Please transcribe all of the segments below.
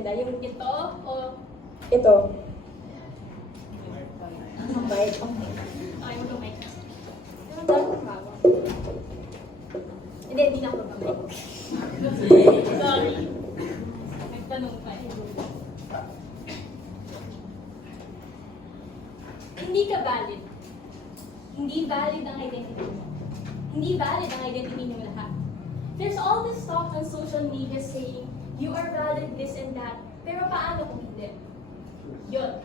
Yung ito o Ito. mic? Ay, yung mic. Hindi na ako mag-mic. Sorry. Nagtanong pa. Hindi ka valid. Hindi valid ang identity mo. Hindi valid ang identity niyo lahat. There's all this talk on social media saying, you are valid, this and that. Pero paano kung hindi? Yun.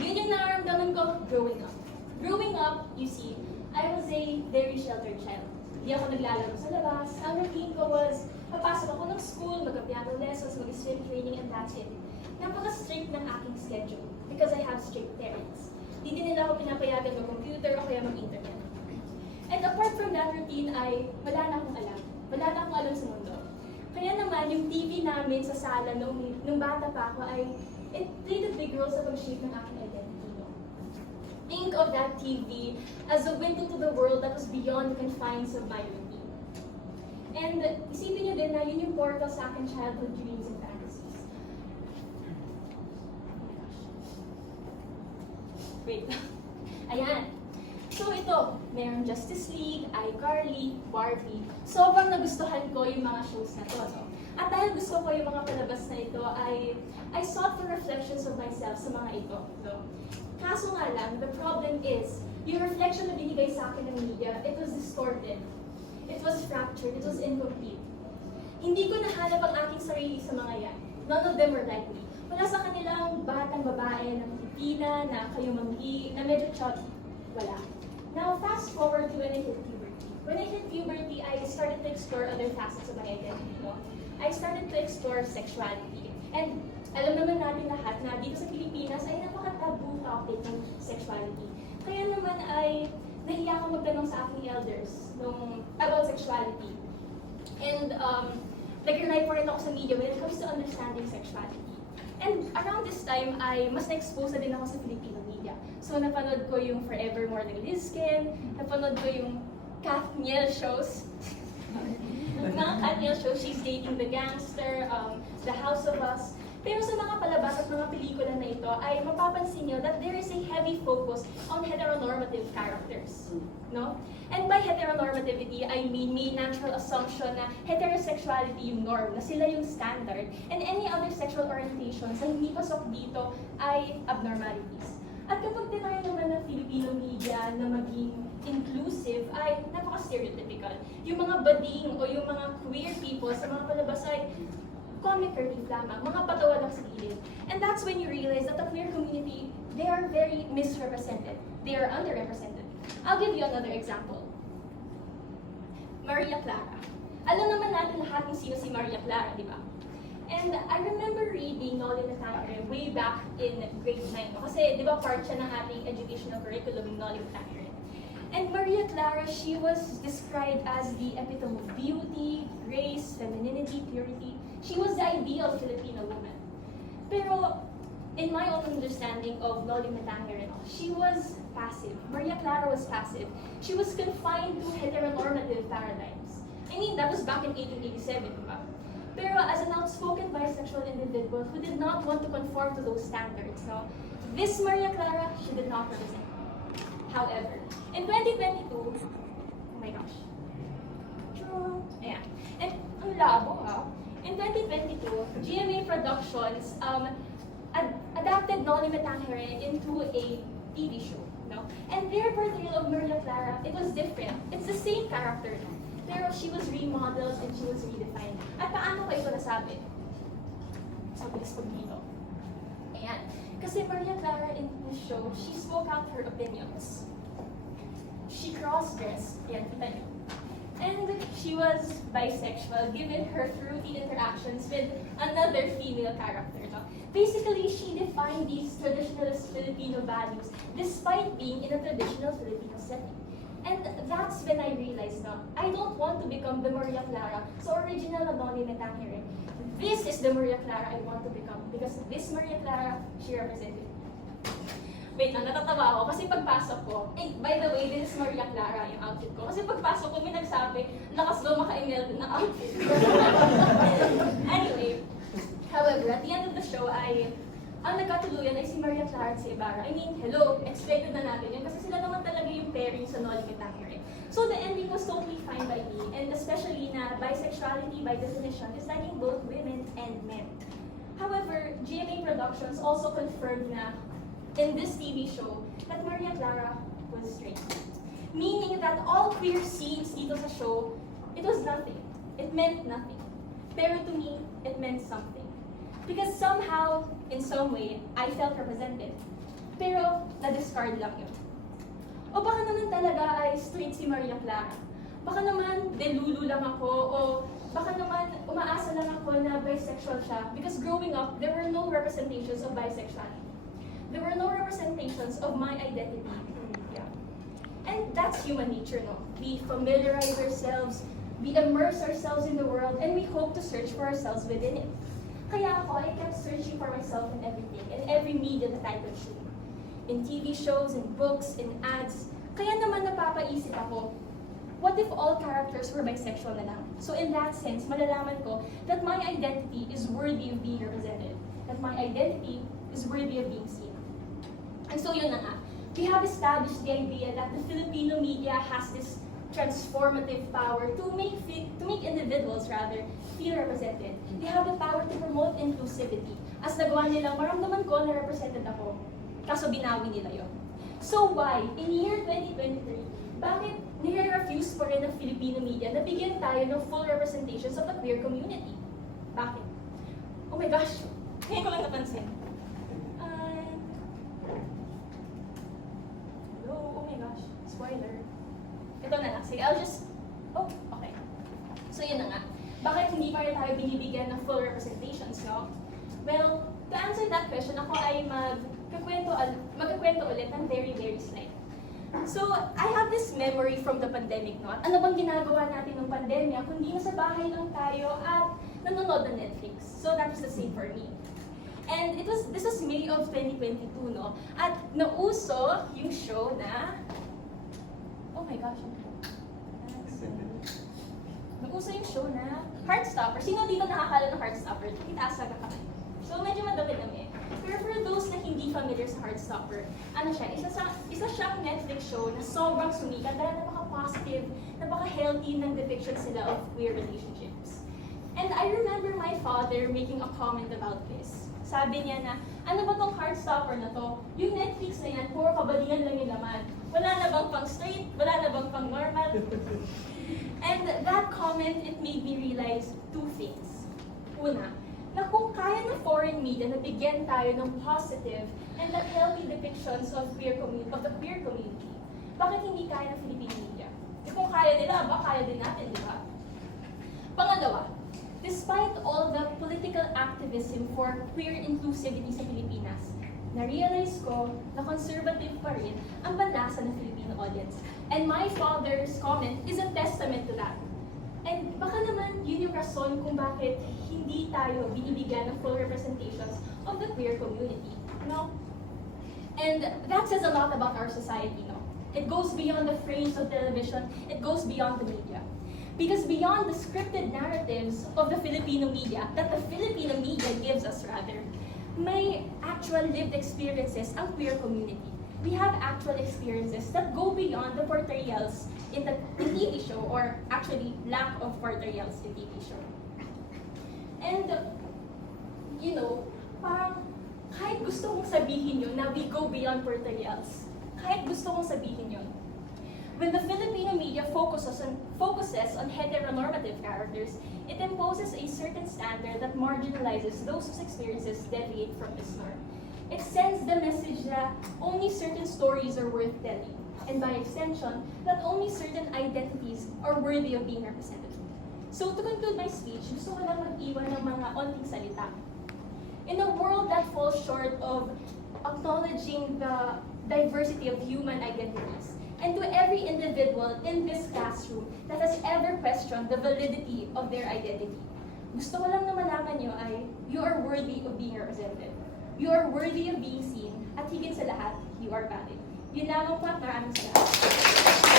Yun yung nararamdaman ko growing up. Growing up, you see, I was a very sheltered child. Hindi ako naglalaro sa labas. Ang routine ko was, papasok ako ng school, mag-piano lessons, mag-swim training, and that's it. Napaka-strict ng aking schedule because I have strict parents. Hindi din nila ako pinapayagan mag-computer o kaya mag-internet. And apart from that routine ay wala na akong alam. Wala na akong alam sa mundo. Kaya naman, yung TV namin sa sala nung bata pa ako ay it played a big role sa pag-shape ng aking identity. No? Think of that TV as a window to the world that was beyond the confines of my routine. And isipin nyo din na yun yung portal sa aking childhood dreams and fantasies. Wait. Ayan. So ito, merong Justice League, iCarly, Barbie. Sobrang nagustuhan ko yung mga shows na to. No? At dahil gusto ko yung mga palabas na ito, I sought for reflections of myself sa mga ito. No? Kaso nga lang, the problem is, yung reflection na binigay sa akin ng media, it was distorted. It was fractured. It was incomplete. Hindi ko nahanap ang aking sarili sa mga yan. None of them were like me. Wala sa kanilang batang babae na Filipina, na kayo manggi, na medyo chubby. Wala. Now, fast forward to when I hit puberty. When I hit puberty, I started to explore other facets of my identity. No? I started to explore sexuality. And alam naman natin lahat na dito sa Pilipinas ay napaka-taboo topic ng sexuality. Kaya naman ay nahiya akong magtanong sa aking elders about sexuality. And nag-rely pa rin ako sa media when it comes to understanding sexuality. And around this time ay mas na-expose na din ako sa Filipino media. So napanood ko yung Forevermore ng Lizken, napanood ko yung Kathniel shows. Mga Kathniel shows, She's Dating the Gangster, The House of Us. Pero sa mga palabas at mga pelikula na ito ay mapapansin niyo that there is a heavy focus on heteronormative characters. No? And by heteronormativity, I mean may natural assumption na heterosexuality yung norm, na sila yung standard, and any other sexual orientations na hindi pasok dito ay abnormalities. At kapag tinry naman ng Filipino media na maging inclusive ay napaka-stereotypical. Yung mga bading o yung mga queer people sa mga palabas ay comic relief lamang, mga patawa lang sa gilid. And that's when you realize that the queer community, they are very misrepresented. They are underrepresented. I'll give you another example. Maria Clara. Alam naman natin lahat kung sino si Maria Clara, di ba? And I remember reading Noli Me Tangere way back in grade 9. Kasi di ba part siya ng ating educational curriculum, Noli Me Tangere. And Maria Clara, she was described as the epitome of beauty, grace, femininity, purity. She was the ideal Filipino woman. Pero in my own understanding of Noli Me Tangere, she was passive. Maria Clara was passive. She was confined to heteronormative paradigms. I mean, that was back in 1887, diba? Pero as an outspoken bisexual individual who did not want to conform to those standards, no? This Maria Clara, she did not represent. However, in 2022, oh my gosh. Ayan. And ang labo ha. In 2022, GMA Productions adapted Noli Me Tangere into a TV show. No? And their portrayal of Maria Clara, it was different. It's the same character. Pero she was remodeled and she was redefined. At paano ko ito nasabi? Sa bilis ko dito. Ayan. Kasi Maria Clara in the show, she spoke out her opinions. She cross-dressed. Ayan, kita niyo. And she was bisexual given her fruity interactions with another female character. No? Basically, she defined these traditionalist Filipino values despite being in a traditional Filipino setting. And that's when I realized na I don't want to become the Maria Clara sa original na Noli Me Tangere. This is the Maria Clara I want to become because this Maria Clara, she represented me. Wait lang, natatawa ako kasi pagpasok ko, by the way, this is Maria Clara yung outfit ko. Kasi pagpasok ko, may nagsabi, lakas daw maka-email din ng outfit. Anyway, However, at the end of the show ang nagkatuluyan ay si Maria Clara at si Ibarra. I mean, hello, expected na natin yun kasi sila naman talaga yung pairing sa Noli Me Tangere. So the ending was totally fine by me, and especially na bisexuality by definition is liking both women and men. However, GMA Productions also confirmed na in this TV show that Maria Clara was straight. Meaning that all queer scenes dito sa show, it was nothing. It meant nothing. Pero to me, it meant something. Because somehow, in some way, I felt represented. Pero, na-discard lang yun. O baka naman talaga ay straight si Maria Clara. Baka naman, delulu lang ako, o baka naman, umaasa lang ako na bisexual siya. Because growing up, there were no representations of bisexuality. There were no representations of my identity in the media. And that's human nature, no? We familiarize ourselves, we immerse ourselves in the world, and we hope to search for ourselves within it. Kaya ako, I kept searching for myself in everything, in every media that I consume. In TV shows, in books, in ads. Kaya naman napapaisip ako, what if all characters were bisexual na lang? So in that sense, malalaman ko that my identity is worthy of being represented. That my identity is worthy of being seen. And so yun na nga. We have established the idea that the Filipino media has this transformative power to make individuals feel represented. They have the power to promote inclusivity. As nagawa nilang maramdaman ko na represented ako, kaso binawi nila yon. So why, in year 2023, bakit nire-refuse pa rin ng Filipino media na bigyan tayo ng full representations of the queer community? Bakit? Oh my gosh, ngayon ko lang napansin. Oh my gosh, spoiler. Ito na lang. Sige, okay. So yun na nga. Bakit hindi pa rin tayo binibigyan ng full representations, no? Well, to answer that question, ako ay magkakwento ulit ng very, very slight. So, I have this memory from the pandemic, no? Ano bang ginagawa natin ng pandemya kundi nasa bahay lang tayo at nanonood ng Netflix? So, that was the same for me. And this was May of 2022, no? At nauso yung show na oh my gosh, nauso yung show na Heartstopper. Sino dito nakakala ng Heartstopper? Itaas lang ang kamay. So medyo madami-dami. Pero for those na hindi familiar sa Heartstopper, ano siya, isa siyang Netflix show na sobrang sumikat dahil napaka-positive, napaka-healthy ng depiction sila of queer relationships. And I remember my father making a comment about this. Sabi niya na, ano ba tong Heartstopper na to? Yung Netflix na yan, puro kabalingan lang yung laman. Wala na bang pang straight? Wala na bang pang normal? And that comment, it made me realize two things. Una, na kung kaya ng foreign media na bigyan tayo ng positive and the healthy depictions of the queer community, bakit hindi kaya ng Philippine media? E kung kaya nila, kaya din natin, di ba? Pangalawa, despite all the political activism for queer inclusivity sa Pilipinas, na-realize ko na conservative pa rin ang panlasa ng Filipino audience. And my father's comment is a testament to that. And baka naman yun yung rason kung bakit hindi tayo binibigyan ng full representations of the queer community. No? And that says a lot about our society, no? It goes beyond the frames of television, it goes beyond the media. Because beyond the scripted narratives of the Filipino media, that the Filipino media gives us may actual lived experiences ang queer community. We have actual experiences that go beyond the portrayals in the TV show, or actually lack of portrayals in TV show. And, parang kahit gusto kong sabihin yun na we go beyond portrayals, kahit gusto kong sabihin yun, when the Filipino media focuses on heteronormative characters, it imposes a certain standard that marginalizes those whose experiences deviate from this norm. It sends the message that only certain stories are worth telling, and by extension, that only certain identities are worthy of being represented. So to conclude my speech, gusto ko lang mag-iwan ng mga onting salita. In a world that falls short of acknowledging the diversity of human identities, and to every individual in this classroom that has ever questioned the validity of their identity, gusto ko lang na malaman nyo ay, you are worthy of being represented. You are worthy of being seen, at higit sa lahat, you are valid. Yun lamang po at maraming salamat.